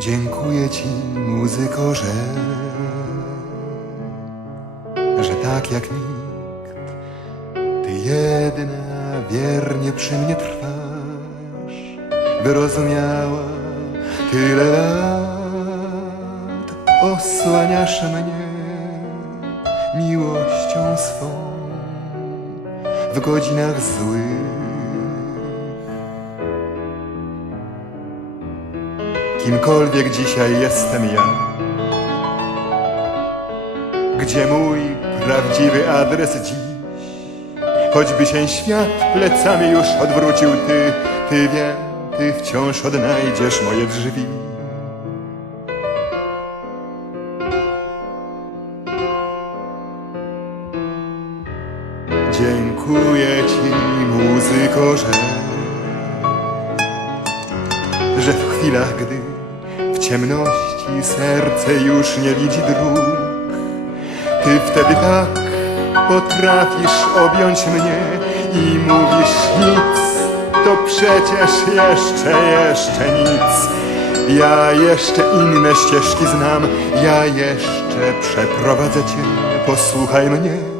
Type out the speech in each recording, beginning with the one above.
Dziękuję Ci, muzyko, że, że tak jak nikt, Ty jedna wiernie przy mnie trwasz, wyrozumiała tyle lat, osłaniasz mnie miłością swą w godzinach złych. Kimkolwiek dzisiaj jestem ja, gdzie mój prawdziwy adres dziś? Choćby się świat plecami już odwrócił, ty, ty wiem, ty wciąż odnajdziesz moje drzwi. Dziękuję ci, muzyko, że że w chwilach, gdy w ciemności serce już nie widzi dróg, ty wtedy tak potrafisz objąć mnie i mówisz nic, to przecież jeszcze, jeszcze nic. Ja jeszcze inne ścieżki znam, ja jeszcze przeprowadzę cię, posłuchaj mnie.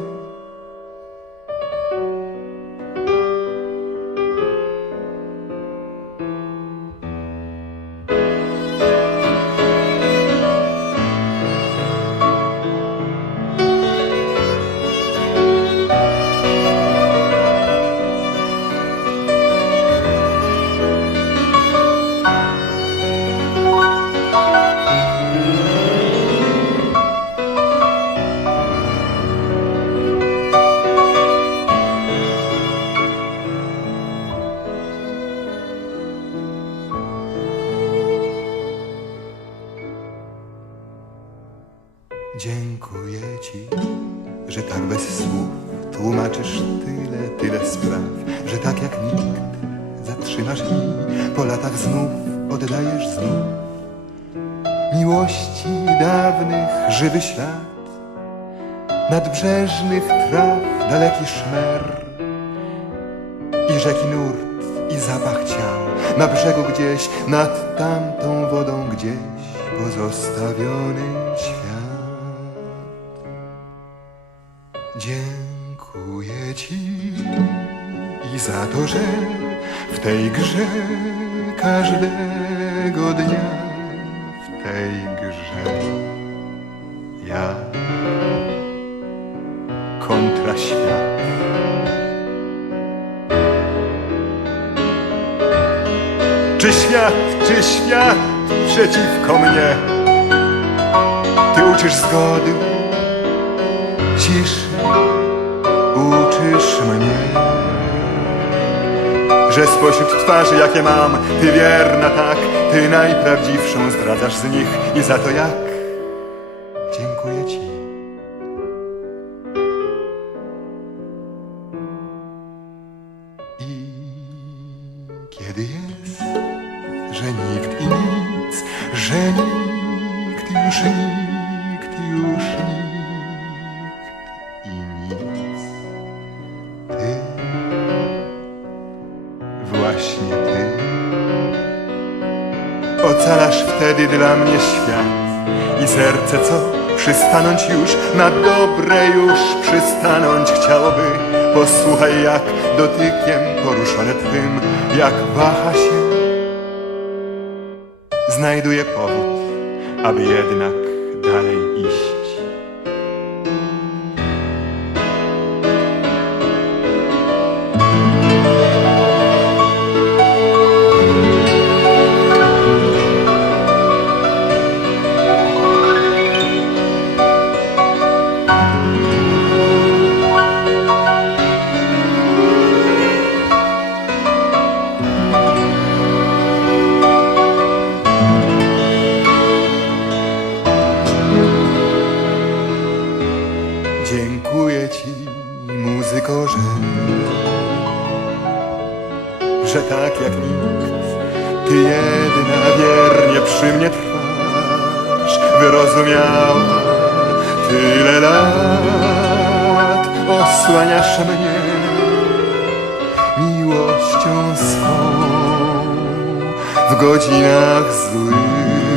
Dziękuję Ci, że tak bez słów tłumaczysz tyle, tyle spraw, że tak jak nikt zatrzymasz i po latach znów oddajesz znów miłości dawnych żywy ślad, nadbrzeżnych traw daleki szmer i rzeki nurt i zapach ciał. Na brzegu gdzieś nad tamtą wodą gdzieś pozostawiony świat. Dziękuję Ci i za to, że w tej grze każdego dnia, w tej grze ja kontra świat. Czy świat, czy świat przeciwko mnie? Ty uczysz zgody, uczysz mnie, że spośród twarzy, jakie mam, ty wierna tak, ty najprawdziwszą zdradzasz z nich i za to jak dziękuję ci. I kiedy jest, że nikt i nic, że nikt już nikt już nikt właśnie ty, ocalasz wtedy dla mnie świat i serce, co przystanąć już, na dobre już przystanąć chciałoby. Posłuchaj, jak dotykiem poruszone twym, jak waha się, znajduje powód, aby jednak dalej iść. Muzyko, że, tak jak nikt, ty jedna wiernie przy mnie trwasz, wyrozumiała tyle lat, osłaniasz mnie miłością swą w godzinach złych.